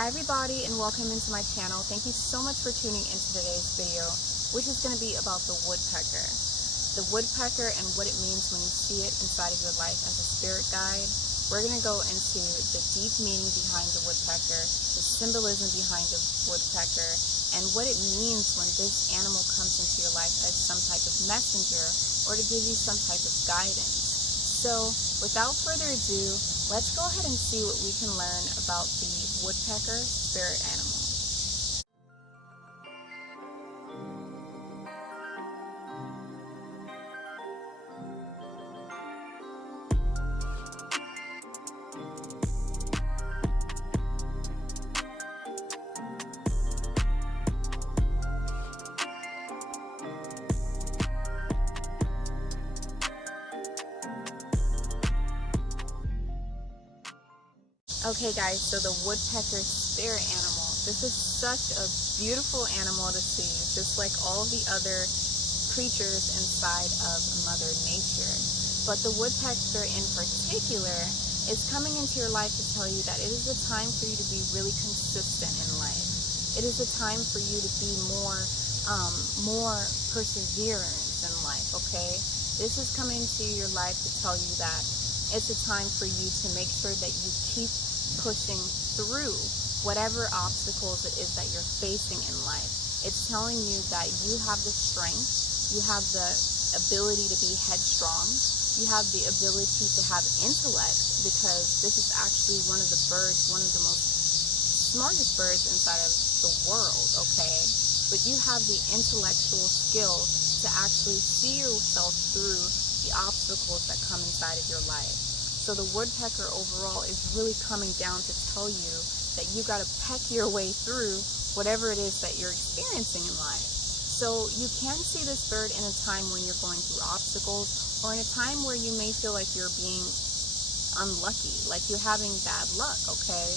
Hi everybody, and welcome into my channel. Thank you so much for tuning into today's video, which is going to be about the woodpecker. The woodpecker and what it means when you see it inside of your life as a spirit guide. We're going to go into the deep meaning behind the woodpecker, the symbolism behind the woodpecker, and what it means when this animal comes into your life as some type of messenger or to give you some type of guidance. So, without further ado, let's go ahead and see what we can learn about the woodpecker spirit animal. Okay guys, so the woodpecker spirit animal. This is such a beautiful animal to see, just like all the other creatures inside of Mother Nature. But the woodpecker in particular is coming into your life to tell you that it is a time for you to be really consistent in life. It is a time for you to be more perseverance in life, okay? This is coming into your life to tell you that it's a time for you to make sure that you keep pushing through whatever obstacles it is that you're facing in life. It's telling you that you have the strength, you have the ability to be headstrong, you have the ability to have intellect, because this is actually one of the birds, one of the most smartest birds inside of the world, okay? But you have the intellectual skill to actually see yourself through the obstacles that come inside of your life. So the woodpecker overall is really coming down to tell you that you got to peck your way through whatever it is that you're experiencing in life. So you can see this bird in a time when you're going through obstacles, or in a time where you may feel like you're being unlucky, like you're having bad luck, okay?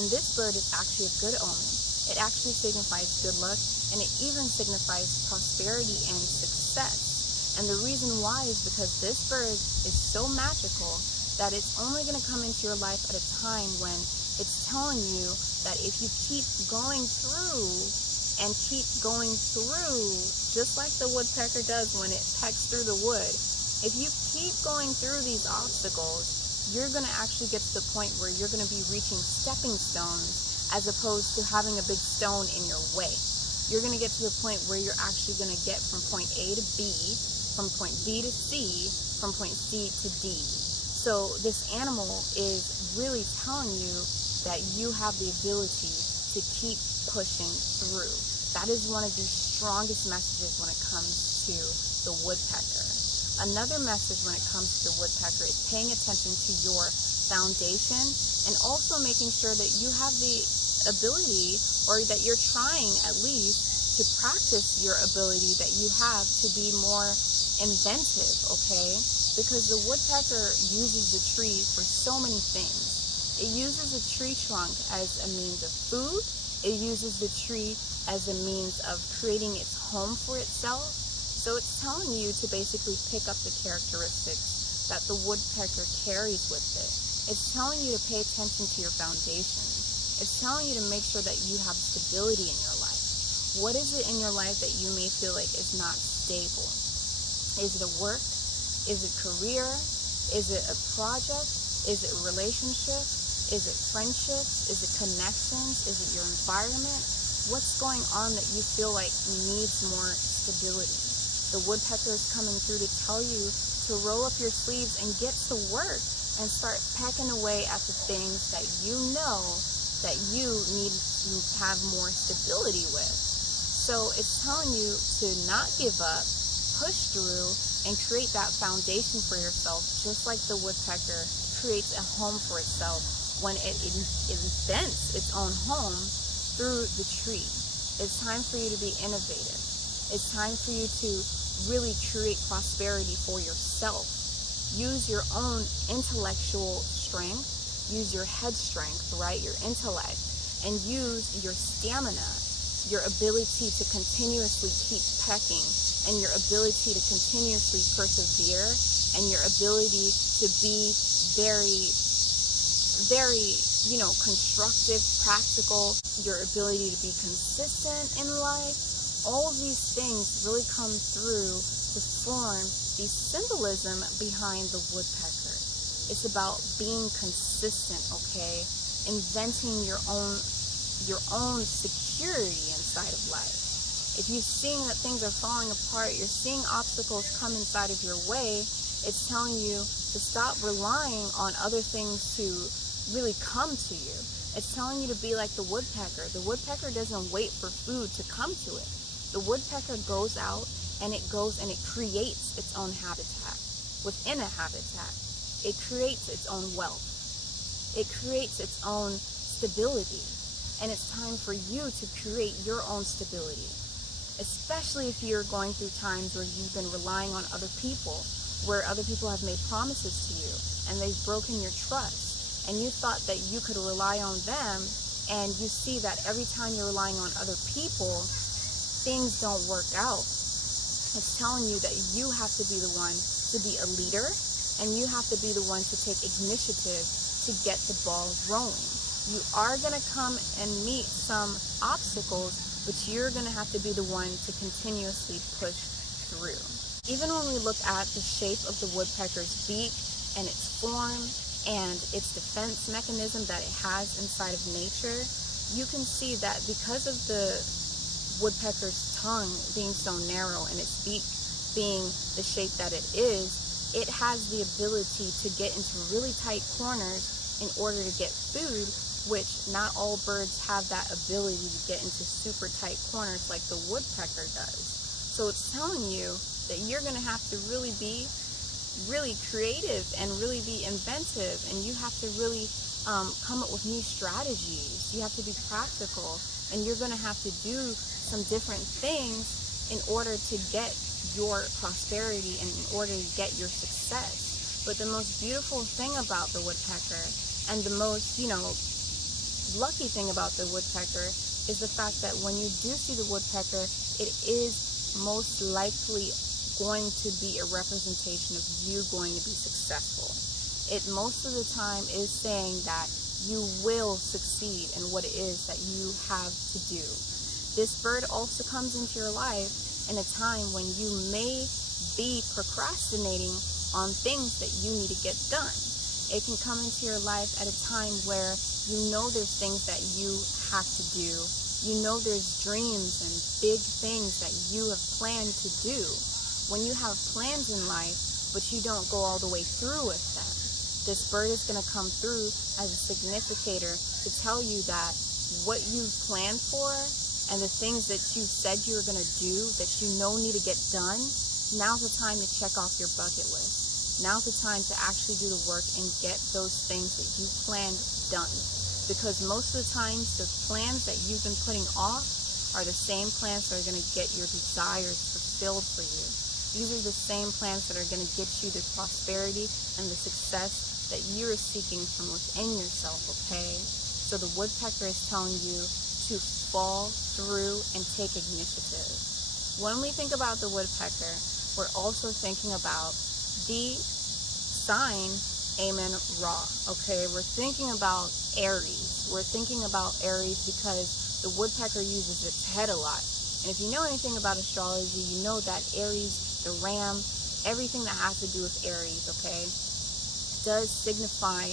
And this bird is actually a good omen. It actually signifies good luck, and it even signifies prosperity and success. And the reason why is because this bird is so magical that it's only going to come into your life at a time when it's telling you that if you keep going through and keep going through, just like the woodpecker does when it pecks through the wood, if you keep going through these obstacles, you're going to actually get to the point where you're going to be reaching stepping stones as opposed to having a big stone in your way. You're going to get to the point where you're actually going to get from point A to B, from point B to C, from point C to D. So this animal is really telling you that you have the ability to keep pushing through. That is one of the strongest messages when it comes to the woodpecker. Another message when it comes to the woodpecker is paying attention to your foundation and also making sure that you have the ability, or that you're trying at least to practice your ability that you have to be more inventive, okay? Because the woodpecker uses the tree for so many things. It uses a tree trunk as a means of food. It uses the tree as a means of creating its home for itself. So it's telling you to basically pick up the characteristics that the woodpecker carries with it. It's telling you to pay attention to your foundation. It's telling you to make sure that you have stability in your life. What is it in your life that you may feel like is not stable? Is it a work? Is it career? Is it a project? Is it a relationship? Is it friendships? Is it connections? Is it your environment? What's going on that you feel like needs more stability? The woodpecker is coming through to tell you to roll up your sleeves and get to work and start pecking away at the things that you know that you need to have more stability with. So it's telling you to not give up, push through, and create that foundation for yourself, just like the woodpecker creates a home for itself when it invents its own home through the tree. It's time for you to be innovative. It's time for you to really create prosperity for yourself. Use your own intellectual strength, use your head strength, right, your intellect, and use your stamina, your ability to continuously keep pecking, and your ability to continuously persevere, and your ability to be very constructive, practical, your ability to be consistent in life. All of these things really come through to form the symbolism behind the woodpecker. It's about being consistent, okay? Inventing your own security inside of life. If you're seeing that things are falling apart, you're seeing obstacles come inside of your way, it's telling you to stop relying on other things to really come to you. It's telling you to be like the woodpecker. The woodpecker doesn't wait for food to come to it. The woodpecker goes out and it creates its own habitat. Within a habitat, it creates its own wealth. It creates its own stability. And it's time for you to create your own stability. Especially if you're going through times where you've been relying on other people, where other people have made promises to you and they've broken your trust, and you thought that you could rely on them, and you see that every time you're relying on other people, things don't work out. It's telling you that you have to be the one to be a leader, and you have to be the one to take initiative to get the ball rolling. You are going to come and meet some obstacles, but you're going to have to be the one to continuously push through. Even when we look at the shape of the woodpecker's beak and its form and its defense mechanism that it has inside of nature, you can see that because of the woodpecker's tongue being so narrow and its beak being the shape that it is, it has the ability to get into really tight corners in order to get food, which not all birds have that ability to get into super tight corners like the woodpecker does. So it's telling you that you're going to have to really be really creative and really be inventive, and you have to really come up with new strategies. You have to be practical, and you're going to have to do some different things in order to get your prosperity and in order to get your success. But the most beautiful thing about the woodpecker, and the most, lucky thing about the woodpecker, is the fact that when you do see the woodpecker, it is most likely going to be a representation of you going to be successful. It most of the time is saying that you will succeed in what it is that you have to do. This bird also comes into your life in a time when you may be procrastinating on things that you need to get done. It can come into your life at a time where there's things that you have to do. There's dreams and big things that you have planned to do. When you have plans in life, but you don't go all the way through with them, this bird is going to come through as a significator to tell you that what you've planned for and the things that you said you were going to do that need to get done, now's the time to check off your bucket list. Now's the time to actually do the work and get those things that you planned done. Because most of the times, the plans that you've been putting off are the same plans that are going to get your desires fulfilled for you. These are the same plans that are going to get you the prosperity and the success that you're seeking from within yourself, okay? So the woodpecker is telling you to fall through and take initiative. When we think about the woodpecker, we're also thinking about the sign Amen Ra, okay? We're thinking about Aries. We're thinking about Aries because the woodpecker uses its head a lot. And if you know anything about astrology, you know that Aries, the ram, everything that has to do with Aries, okay, does signify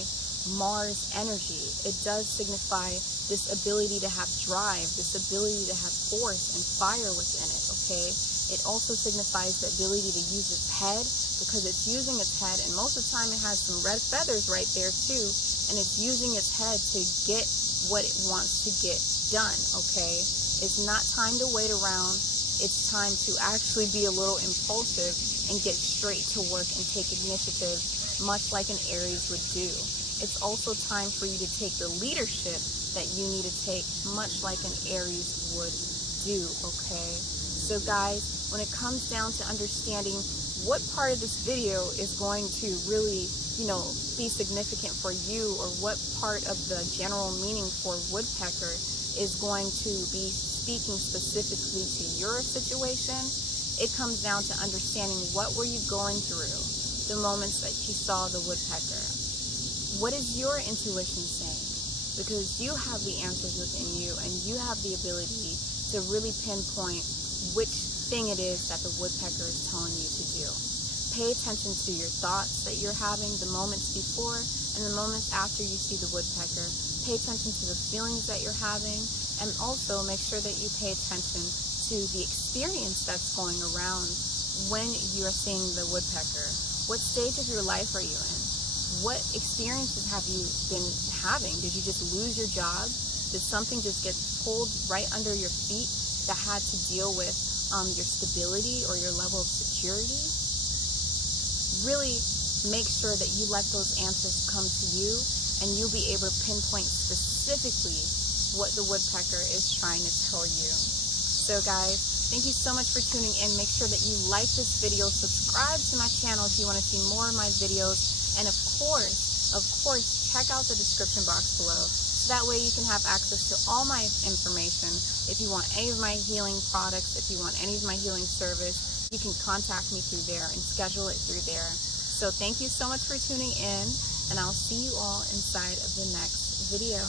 Mars energy. It does signify this ability to have drive, this ability to have force and fire within it, okay? It also signifies the ability to use its head because it's using its head, and most of the time it has some red feathers right there too, and it's using its head to get what it wants to get done, okay? It's not time to wait around. It's time to actually be a little impulsive and get straight to work and take initiative, much like an Aries would do. It's also time for you to take the leadership that you need to take, much like an Aries would do, okay? So guys, when it comes down to understanding what part of this video is going to really, be significant for you, or what part of the general meaning for woodpecker is going to be speaking specifically to your situation, it comes down to understanding what were you going through the moments that you saw the woodpecker. What is your intuition saying? because you have the answers within you, and you have the ability to really pinpoint which thing it is that the woodpecker is telling you to do. Pay attention to your thoughts that you're having the moments before and the moments after you see the woodpecker. Pay attention to the feelings that you're having, and also make sure that you pay attention to the experience that's going around when you are seeing the woodpecker. What stage of your life are you in? What experiences have you been having? Did you just lose your job? Did something just get pulled right under your feet that had to deal with your stability or your level of security? Really make sure that you let those answers come to you, and you'll be able to pinpoint specifically what the woodpecker is trying to tell you. So guys, thank you so much for tuning in. Make sure that you like this video, subscribe to my channel if you want to see more of my videos, and of course, check out the description box below. So that way you can have access to all my information. If you want any of my healing products, if you want any of my healing service, you can contact me through there and schedule it through there. So thank you so much for tuning in, and I'll see you all inside of the next video.